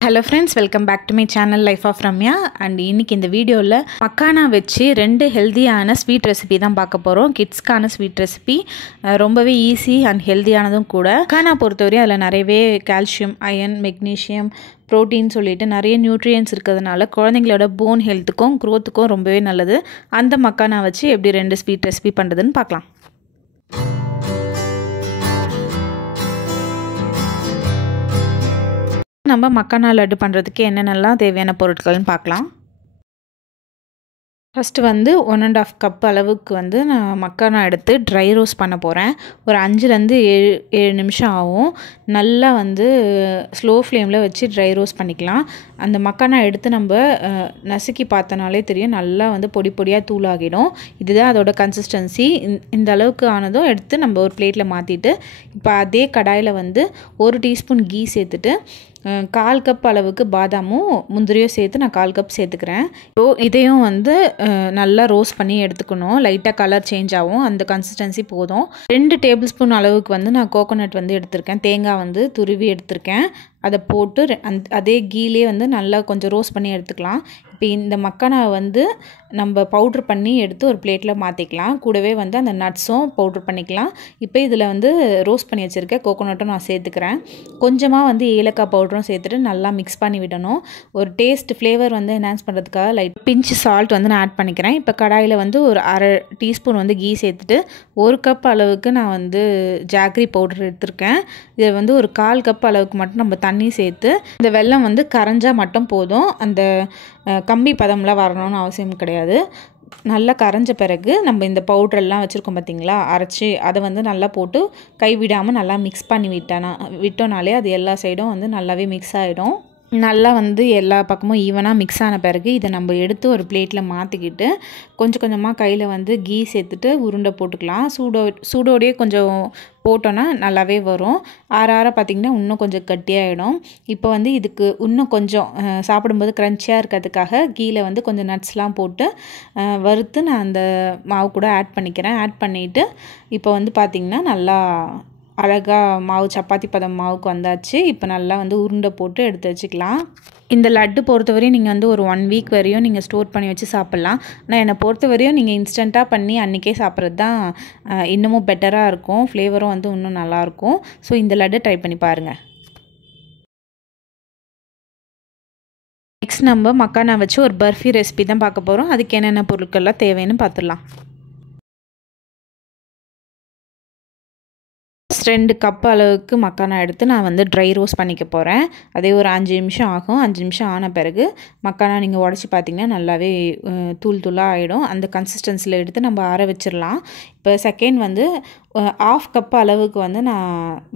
Hello friends, welcome back to my channel Life of Ramya and இன்னைக்கு இந்த வீடியோல மக்கானா வச்சு ரெண்டு ஹெல்தியான ஸ்வீட் ரெசிபி தான் பார்க்க போறோம். கிட்ஸ்க்கான ஸ்வீட் ரெசிபி ரொம்பவே ஈஸி அண்ட் ஹெல்தியானதும் கூட. மக்கானா பொறுத்தவரை அதில் நிறையவே கால்சியம், அயர்ன், மெக்னீசியம், புரோட்டீன் சொல்லிட்டு நிறைய நியூட்ரியன்ஸ் இருக்கிறதுனால குழந்தைங்களோட போன் ஹெல்த்துக்கும் க்ரோத்துக்கும் ரொம்பவே நல்லது. அந்த மக்கானா வச்சு எப்படி ரெண்டு ஸ்வீட் ரெசிபி பண்ணுறதுன்னு பார்க்கலாம். நம்ம மக்கானா லட்டு பண்ணுறதுக்கு என்னென்னலாம் தேவையான பொருட்கள்னு பார்க்கலாம். ஃபஸ்ட்டு 1.5 கப் அளவுக்கு நான் மக்கானா எடுத்து ட்ரை ரோஸ்ட் பண்ண போகிறேன். ஒரு 5-7 நிமிஷம் ஆகும். நல்லா ஸ்லோ ஃப்ளேமில் வச்சு ட்ரை ரோஸ்ட் பண்ணிக்கலாம். அந்த மக்கானா எடுத்து நம்ம நசுக்கி பார்த்தனாலே தெரியும், நல்லா பொடி பொடியாக தூளாகிடும். இதுதான் அதோட கன்சிஸ்டன்சி. இந்த அளவுக்கு ஆனதும் எடுத்து நம்ம ஒரு பிளேட்டில் மாற்றிட்டு, இப்போ அதே கடாயில் 1 டீஸ்பூன் கீ சேர்த்துட்டு 1/4 கப் அளவுக்கு பாதாமும் முந்திரியும் சேர்த்து நான் 1/4 கப் சேர்த்துக்கிறேன். இதையும் நல்லா ரோஸ்ட் பண்ணி எடுத்துக்கணும். லைட்டாக கலர் சேஞ்ச் ஆகும். அந்த கன்சிஸ்டன்சி போதும். 2 டேபிள் ஸ்பூன் அளவுக்கு நான் கோகோனட் எடுத்திருக்கேன். தேங்காய் துருவி எடுத்திருக்கேன். அதை போட்டு அதே கீலே நல்லா கொஞ்சம் ரோஸ்ட் பண்ணி எடுத்துக்கலாம். இப்போ இந்த மக்கானாவை நம்ம பவுட்ரு பண்ணி எடுத்து ஒரு பிளேட்டில் மாற்றிக்கலாம். கூடவே அந்த நட்ஸும் பவுட்ரு பண்ணிக்கலாம். இப்போ இதில் ரோஸ்ட் பண்ணி வச்சுருக்க கோகோனட்டும் நான் சேர்த்துக்கிறேன். கொஞ்சமாக ஏலக்காய் பவுடரும் சேர்த்துட்டு நல்லா மிக்ஸ் பண்ணி விடணும். ஒரு டேஸ்ட் ஃப்ளேவர் என்ஹான்ஸ் பண்ணுறதுக்காக லைட் பிஞ்ச் சால்ட் நான் ஆட் பண்ணிக்கிறேன். இப்போ கடாயில் ஒரு 1/2 டீஸ்பூன் கீ சேர்த்துட்டு 1 கப் அளவுக்கு நான் ஜாக்ரி பவுடர் எடுத்திருக்கேன். இதை ஒரு 1/4 கப் அளவுக்கு மட்டும் நம்ம தண்ணி சேர்த்து, இந்த வெல்லம் கரைஞ்சால் மட்டும் போதும். அந்த கம்பி பதம்லாம் வரணும்னு அவசியம் கிடையாது. நல்லா கரைஞ்ச பிறகு நம்ம இந்த பவுட்ரெல்லாம் வச்சுருக்கோம் பார்த்திங்களா, அரைச்சி அதை நல்லா போட்டு கைவிடாமல் நல்லா மிக்ஸ் பண்ணி விட்டோனாலே அது எல்லா சைடும் நல்லாவே மிக்ஸ் ஆகிடும். நல்லா எல்லா பக்கமும் ஈவனாக மிக்ஸ் ஆன பிறகு இதை நம்ம எடுத்து ஒரு பிளேட்டில் மாற்றிக்கிட்டு கொஞ்சம் கொஞ்சமாக கையில் கீ சேர்த்துட்டு உருண்டை போட்டுக்கலாம். சூடோடையே கொஞ்சம் போட்டோன்னா நல்லாவே வரும். ஆற பார்த்திங்கன்னா இன்னும் கொஞ்சம் கட்டியாகிடும். இப்போ இதுக்கு இன்னும் கொஞ்சம் சாப்பிடும்போது க்ரன்ச்சியாக இருக்கிறதுக்காக கீழே கொஞ்சம் நட்ஸ்லாம் போட்டு வறுத்து நான் அந்த மாவு கூட ஆட் பண்ணிக்கிறேன். ஆட் பண்ணிவிட்டு இப்போ பார்த்திங்கன்னா நல்லா அழகாக மாவு சப்பாத்தி பதம் மாவுக்கு வந்தாச்சு. இப்போ நல்லா உருண்டை போட்டு எடுத்து வச்சுக்கலாம். இந்த லட்டு பொறுத்தவரையும் நீங்கள் ஒரு 1 வீக் வரையும் நீங்கள் ஸ்டோர் பண்ணி வச்சு சாப்பிட்லாம். ஆனால் என்னை பொறுத்தவரையும் நீங்கள் இன்ஸ்டண்ட்டாக பண்ணி அன்றைக்கே சாப்பிட்றது தான் இன்னமும் பெட்டராக இருக்கும். ஃப்ளேவரும் இன்னும் நல்லாயிருக்கும். ஸோ இந்த லட்டு ட்ரை பண்ணி பாருங்கள். நெக்ஸ்ட் நம்ம மக்கானா வச்சு ஒரு பர்ஃபி ரெசிபி தான் பார்க்க போகிறோம். அதுக்கு என்னென்ன பொருட்கள்லாம் தேவைன்னு பார்த்துடலாம். 2 கப் அளவுக்கு மக்கானா எடுத்து நான் ட்ரை ரோஸ்ட் பண்ணிக்க போகிறேன். அதே ஒரு 5 நிமிஷம் ஆகும். 5 நிமிஷம் ஆன பிறகு மக்கானா நீங்கள் உடச்சி பார்த்திங்கன்னா நல்லாவே தூளாக ஆகிடும். அந்த கன்சிஸ்டன்சியில் எடுத்து நம்ம ஆற வச்சிடலாம். இப்போ செகண்ட் 1/2 கப் அளவுக்கு நான்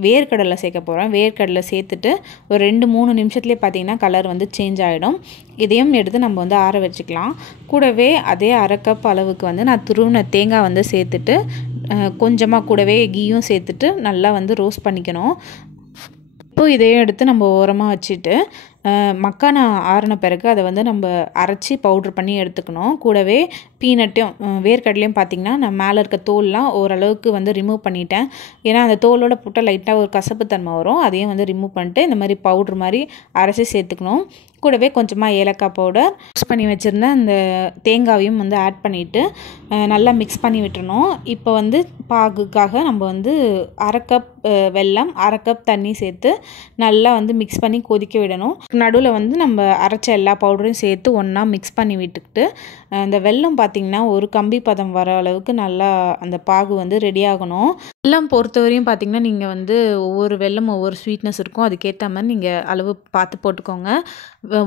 வேர்க்கடலை சேர்க்க போகிறேன். வேர்க்கடலை சேர்த்துட்டு ஒரு 2-3 நிமிஷத்துலேயே பார்த்திங்கன்னா கலர் சேஞ்ச் ஆகிடும். இதையும் எடுத்து நம்ம ஆற வச்சுக்கலாம். கூடவே அதே 1/2 கப் அளவுக்கு நான் துருவின தேங்காய் சேர்த்துட்டு கொஞ்சமாக கூடவே கீயும் சேர்த்துட்டு நல்லா ரோஸ்ட் பண்ணிக்கணும். இப்போது இதையும் எடுத்து நம்ம ஓரமாக வச்சுட்டு மக்கானா ஆறின பிறகு அதை நம்ம அரைச்சி பவுட்ரு பண்ணி எடுத்துக்கணும். கூடவே பீனட்டையும் வேர்க்கடலையும் பார்த்திங்கன்னா நான் மேலே இருக்க தோல்லாம் ஓரளவுக்கு ரிமூவ் பண்ணிட்டேன். ஏன்னா அந்த தோலோட போட்டால் லைட்டாக ஒரு கசப்பு தன்மை வரும். அதையும் ரிமூவ் பண்ணிட்டு இந்த மாதிரி பவுட்ரு மாதிரி அரைச்சி சேர்த்துக்கணும். கூடவே கொஞ்சமாக ஏலக்காய் பவுடர் மிக்ஸ் பண்ணி வச்சுருந்த அந்த தேங்காவையும் ஆட் பண்ணிவிட்டு நல்லா மிக்ஸ் பண்ணி விட்டுறணும். இப்போ பாகுக்காக நம்ம 1/2 கப் வெல்லம், 1/2 கப் தண்ணி சேர்த்து நல்லா மிக்ஸ் பண்ணி கொதிக்க விடணும். நடுவில் நம்ம அரைச்ச எல்லா பவுடரையும் சேர்த்து ஒன்றா மிக்ஸ் பண்ணி விட்டுக்கிட்டு அந்த வெல்லம் பார்த்திங்கன்னா ஒரு கம்பி பதம் வர அளவுக்கு நல்லா அந்த பாகு ரெடி ஆகணும். வெல்லம் பொறுத்தவரையும் பார்த்திங்கன்னா நீங்கள் ஒவ்வொரு வெல்லம் ஒவ்வொரு ஸ்வீட்னஸ் இருக்கும். அதுக்கேற்ற மாதிரி நீங்கள் அளவு பார்த்து போட்டுக்கோங்க.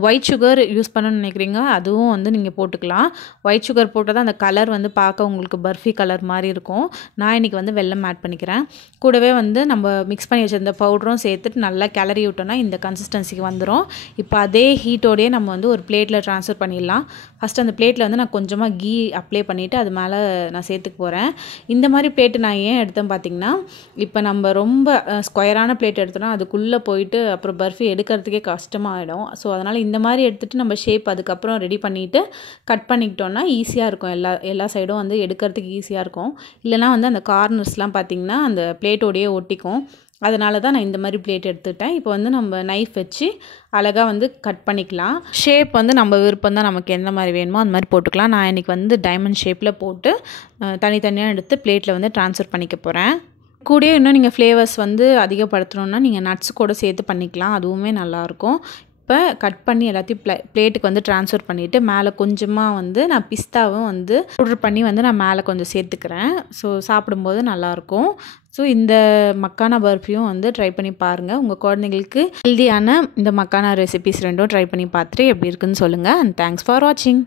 ஒயிட் சுகர் யூஸ் பண்ணணும்னு நினைக்கிறீங்க அதுவும் நீங்கள் போட்டுக்கலாம். ஒயிட் சுகர் போட்டால் தான் அந்த கலர் பார்க்க உங்களுக்கு பர்ஃபி கலர் மாதிரி இருக்கும். நான் இன்றைக்கி வெல்லம் ஆட் பண்ணிக்கிறேன். கூடவே நம்ம மிக்ஸ் பண்ணி வச்சிருந்த பவுடரும் சேர்த்துட்டு நல்லா கிளறி விட்டோன்னா இந்த கன்சிஸ்டன்சிக்கு வந்துடும். இப்போ அதே ஹீட்டோடையே நம்ம ஒரு பிளேட்டில் ட்ரான்ஸ்ஃபர் பண்ணிடலாம். ஃபஸ்ட்டு அந்த பிளேட்டில் நான் கொஞ்சமாக கீ அப்ளை பண்ணிவிட்டு அது மேலே நான் சேர்த்துக்க போகிறேன். இந்த மாதிரி பிளேட்டு நான் ஏன் எடுத்தேன் பார்த்திங்கன்னா, இப்போ நம்ம ரொம்ப ஸ்கொயரான பிளேட் எடுத்தோன்னா அதுக்குள்ளே போயிட்டு அப்புறம் பர்ஃபி எடுக்கிறதுக்கே கஷ்டமாகிடும். ஸோ அதனால் இந்த மாதிரி எடுத்துகிட்டு நம்ம ஷேப் அதுக்கப்புறம் ரெடி பண்ணிவிட்டு கட் பண்ணிக்கிட்டோன்னா ஈஸியாக இருக்கும். எல்லா சைடும் எடுக்கிறதுக்கு ஈஸியாக இருக்கும். இல்லைனா அந்த கார்னர்ஸ்லாம் பார்த்திங்கன்னா அந்த பிளேட்டோடையே ஒட்டிக்கும். அதனால தான் நான் இந்த மாதிரி பிளேட் எடுத்துக்கிட்டேன். இப்போ வந்து நம்ம நைஃப் வச்சு அழகாக வந்து கட் பண்ணிக்கலாம். ஷேப் வந்து நம்ம விருப்பம் தான், நமக்கு எந்த மாதிரி வேணுமோ அந்த மாதிரி போட்டுக்கலாம். நான் இன்றைக்கி வந்து டைமண்ட் ஷேப்பில் போட்டு தனித்தனியாக எடுத்து பிளேட்டில் வந்து ட்ரான்ஸ்ஃபர் பண்ணிக்க போகிறேன். கூடயே இன்னும் நீங்கள் ஃப்ளேவர்ஸ் வந்து அதிகப்படுத்தணுன்னா நீங்கள் நட்ஸ் கூட சேர்த்து பண்ணிக்கலாம், அதுவுமே நல்லாயிருக்கும். இப்போ கட் பண்ணி எல்லாத்தையும் பிளேட்டுக்கு வந்து ட்ரான்ஸ்ஃபர் பண்ணிவிட்டு மேலே கொஞ்சமாக வந்து நான் பிஸ்தாவும் வந்து பவுடர் பண்ணி வந்து நான் மேலே கொஞ்சம் சேர்த்துக்கிறேன். ஸோ சாப்பிடும்போது நல்லாயிருக்கும். ஸோ இந்த மக்கானா பர்ஃபியும் வந்து ட்ரை பண்ணி பாருங்கள். உங்கள் குழந்தைங்களுக்கு ஹெல்தியான இந்த மக்கானா ரெசிபிஸ் ரெண்டும் ட்ரை பண்ணி பார்த்துட்டு எப்படி இருக்குன்னு சொல்லுங்கள். அண்ட் தேங்க்ஸ் ஃபார் வாட்சிங்.